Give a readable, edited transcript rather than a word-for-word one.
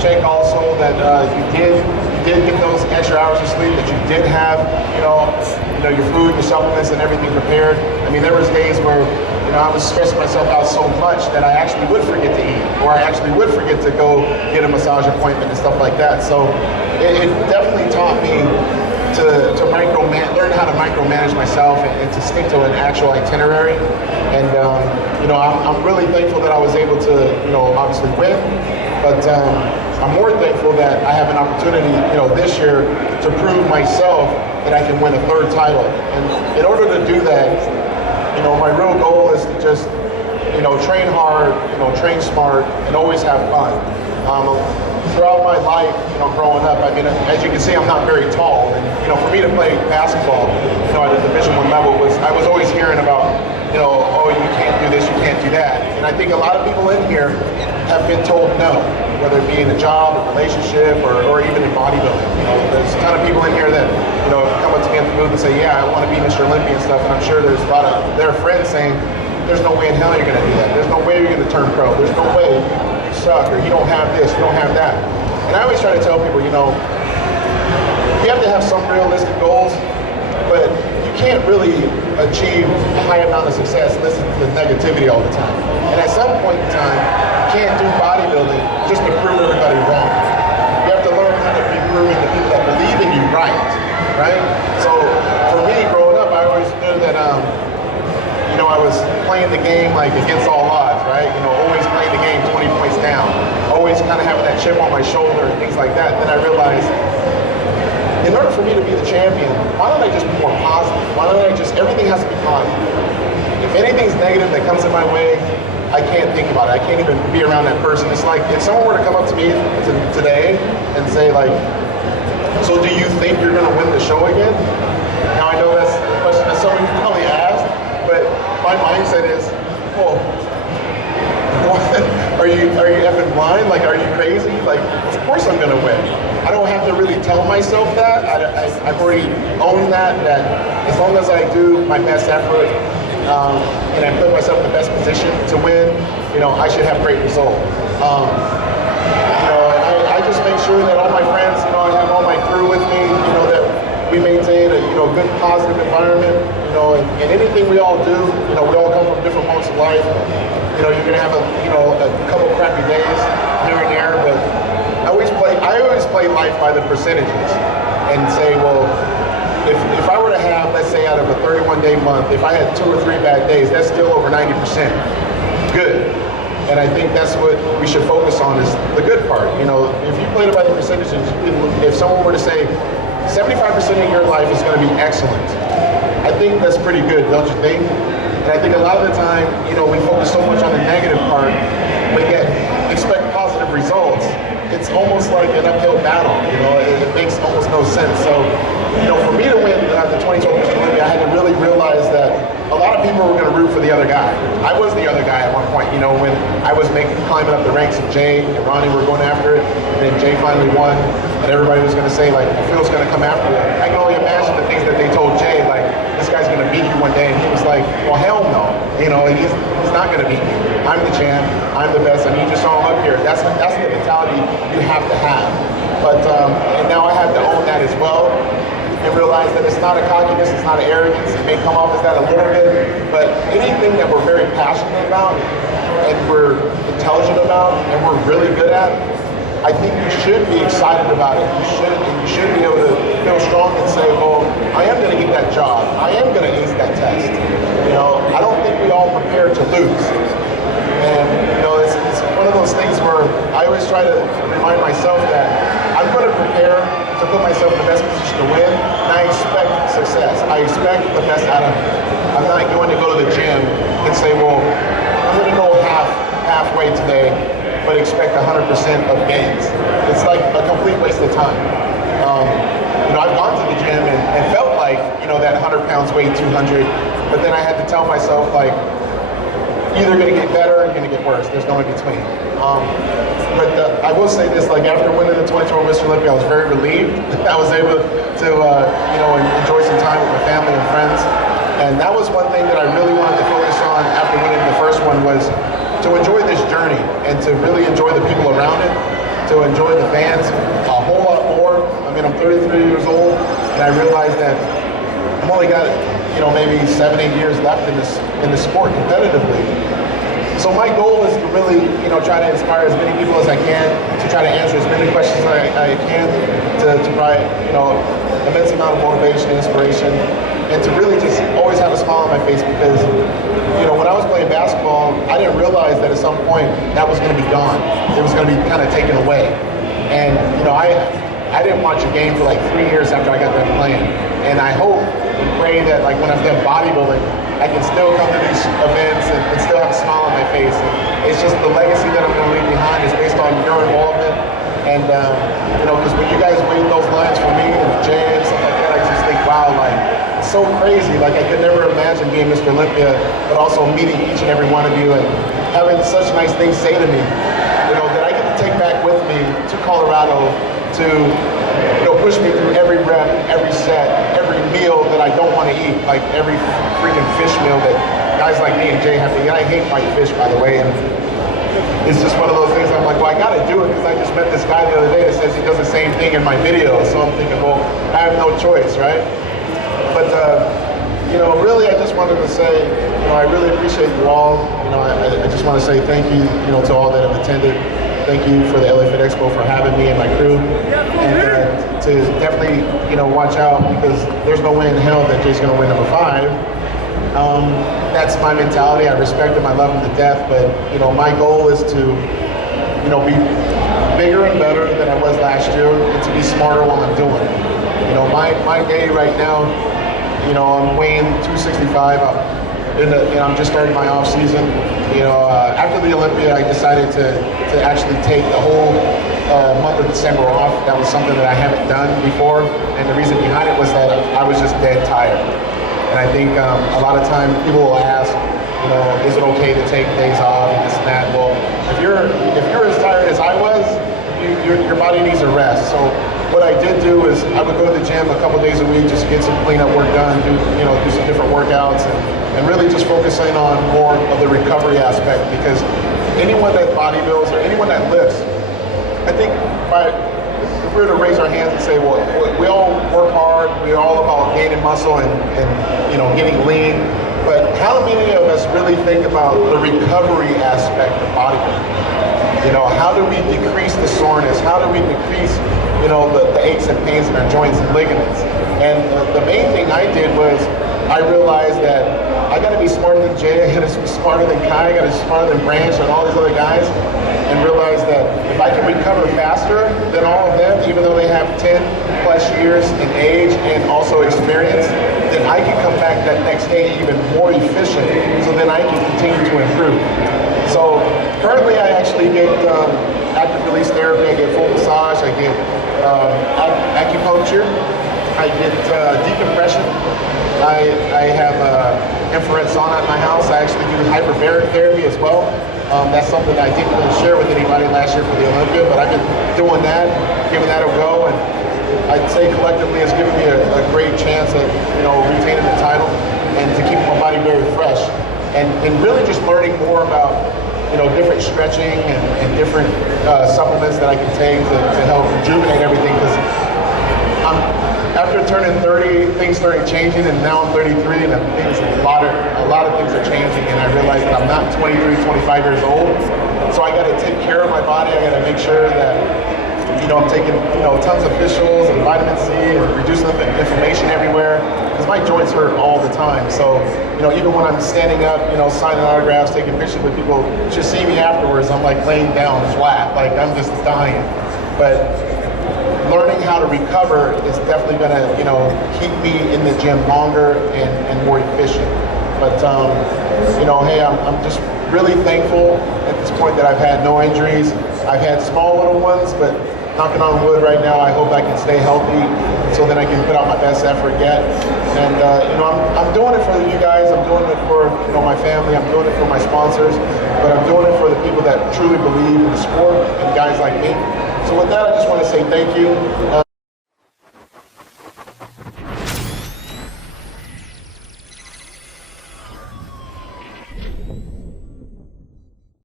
check also that you did get those extra hours of sleep, that you did have, your food, your supplements, and everything prepared. I mean, there was days where, I was stressing myself out so much that I actually would forget to eat, or I actually would forget to go get a massage appointment and stuff like that. So it definitely taught me to learn how to micromanage myself and to stick to an actual itinerary. And I'm really thankful that I was able to obviously win, but I'm more thankful that I have an opportunity this year to prove myself that I can win a third title. And in order to do that, my real goal is to just train hard, train smart, and always have fun. Throughout my life, growing up, I mean, as you can see, I'm not very tall. And, for me to play basketball, at a Division I level, I was always hearing about, oh, you can't do this, you can't do that. And I think a lot of people in here have been told no, whether it be in a job, a relationship, or even in bodybuilding. There's a ton of people in here that, come up to me at the booth and say, yeah, I want to be Mr. Olympia and stuff. And I'm sure there's a lot of their friends saying, there's no way in hell you're going to do that. There's no way you're going to turn pro. There's no way you suck, or you don't have this, you don't have that. And I always try to tell people, you have to have some realistic goals, but you can't really achieve a high amount of success listening to the negativity all the time. And at some point in time, you can't do bodybuilding just to prove everybody wrong. You have to learn how to be proving the people that believe in you right? So for me, growing up, I always knew that, I was playing the game like against all odds, right? Always playing the game 20 points down, always kind of having that chip on my shoulder and things like that. Then I realized, in order for me to be the champion, why don't I just be more positive? Why don't I just, everything has to be positive. If anything's negative that comes in my way, I can't think about it. I can't even be around that person. It's like if someone were to come up to me today and say like, so do you think you're going to win the show again? Now I know that's a question that some of you probably asked, but my mindset is, well, are you effing blind? Like, are you crazy? Like, of course I'm gonna win. I don't have to really tell myself that. I've already owned that as long as I do my best effort and I put myself in the best position to win, I should have great results. And I just make sure that all my friends, I have all my crew with me, that we maintain a good positive environment, and anything we all do, we all come from different walks of life. You're gonna have a couple crappy days here and there, but I always play life by the percentages and say, well, if I were to have, let's say out of a 31-day month, if I had 2 or 3 bad days, that's still over 90%. Good. And I think that's what we should focus on, is the good part. If you played it by the percentages, if someone were to say 75% of your life is going to be excellent, I think that's pretty good, don't you think? And I think a lot of the time, we focus so much on the negative part, but yet expect positive results. It's almost like an uphill battle, it makes almost no sense. So, for me to win the 2012 Mr. Olympia, I had to really realize that a lot of people were going to root for the other guy. I was the other guy at one point, when I was climbing up the ranks and Jay and Ronnie were going after it, and then Jay finally won, and everybody was going to say, like, Phil's going to come after it. I can only imagine the things that they told Jay, like, this guy's going to beat you one day, and he was like, well, hell no. He's not going to beat me. I'm the champ. I'm the best. I mean, you just saw him up here. That's the mentality you have to have. But and now I have to own that as well, and realize that it's not a cockiness, it's not an arrogance. It may come off as that a little bit, but anything that we're very passionate about and we're intelligent about and we're really good at, I think you should be excited about it. You should be able to feel strong and say, well, I am going to get that job. I am going to ace that test. I don't think we all prepare to lose. And it's one of those things where I always try to remind myself that I'm going to prepare to put myself in the best position to win, and I expect success. I expect the best out of me. I'm not going to go to the gym and say, well, I'm going to go halfway today, but expect 100% of gains. It's like a complete waste of time. I've gone to the gym and felt like, that 100 pounds weighed 200, but then I had to tell myself, like, either going to get better or you're going to get worse. There's no in between. But I will say this, like, after winning the 2012 Mr. Olympia, I was very relieved that I was able to, enjoy some time with my family and friends. And that was one thing that I really wanted to focus on after winning the first one, was to enjoy this journey and to really enjoy the people around it. to enjoy the fans a whole lot more. I mean, I'm 33 years old, and I realize that I've only got, maybe 7-8 years left in this sport competitively. So my goal is to really, try to inspire as many people as I can, to try to answer as many questions as I can, to provide, immense amount of motivation, inspiration, and to really just always have a smile on my face because, when I was playing basketball, I didn't realize that at some point that was going to be gone. It was going to be kind of taken away. And, I didn't watch a game for like 3 years after I got done playing. And I hope and pray that like when I've done bodybuilding, I can still come to these events and still have a smile on my face. And it's just the legacy that I'm going to leave behind is based on your involvement. And, because when you guys wave those lines for me and Jay and stuff like that, I just think, wow, like, it's so crazy. Like, I could never imagine being Mr. Olympia, but also meeting each and every one of you and having such nice things say to me, that I get to take back with me to Colorado to, push me through every rep, every set, every meal that I don't want to eat, like every freaking fish meal that guys like me and Jay have to eat. I hate fried fish, by the way, and it's just one of those things I'm like, well, I got to do it because I just met this guy the other day that says he does the same thing in my videos. So I'm thinking, well, I have no choice, right? But, really, I just wanted to say, I really appreciate you all. I just want to say thank you, to all that have attended. Thank you for the LA Fit Expo for having me and my crew. And to definitely, watch out because there's no way in hell that Jay's going to win number 5. That's my mentality. I respect him. I love him to death. But, my goal is to, be bigger and better than I was last year and to be smarter while I'm doing it. My day right now, I'm weighing 265. I'm just starting my off season. After the Olympia, I decided to actually take the whole month of December off. That was something that I haven't done before, and the reason behind it was that I was just dead tired. And I think a lot of times people will ask, is it okay to take days off and this and that? Well, if you're as tired as I was, your body needs a rest. So what I did do is I would go to the gym a couple days a week just to get some cleanup work done, do some different workouts, and really just focusing on more of the recovery aspect because anyone that bodybuilds or anyone that lifts, I think if we were to raise our hands and say, well, we all work hard, we're all about gaining muscle and getting lean, but how many of us really think about the recovery aspect of bodybuilding? How do we decrease the soreness? How do we decrease, the aches and pains in our joints and ligaments? And the main thing I did was I realized that I got to be smarter than Jay, I got to be smarter than Kai, I got to be smarter than Branch and all these other guys, and realize that if I can recover faster than all of them, even though they have 10 plus years in age and also experience, then I can come back that next day even more efficient, so then I can continue to improve. So currently I actually get active release therapy, I get full massage, I get acupuncture, I get decompression, I have infrared sauna at my house. I actually do hyperbaric therapy as well. That's something that I didn't really share with anybody last year for the Olympia, but I've been doing that, giving that a go, and I'd say collectively it's given me a great chance at retaining the title and to keep my body very fresh, and really just learning more about different stretching and different supplements that I can take to help rejuvenate everything because after turning 30, things started changing, and now I'm 33, and a lot of things are changing, and I realized that I'm not 23, 25 years old, so I got to take care of my body. I got to make sure that I'm taking tons of fish oils and vitamin C and reducing the inflammation everywhere because my joints hurt all the time. So even when I'm standing up, signing autographs, taking pictures with people, just see me afterwards, I'm like laying down flat, like I'm just dying. But learning how to recover is definitely going to, keep me in the gym longer and more efficient. But, hey, I'm just really thankful at this point that I've had no injuries. I've had small little ones, but knocking on wood right now, I hope I can stay healthy so that I can put out my best effort yet. And, I'm doing it for you guys. I'm doing it for, my family. I'm doing it for my sponsors. But I'm doing it for the people that truly believe in the sport and guys like me. So with that, I just want to say thank you.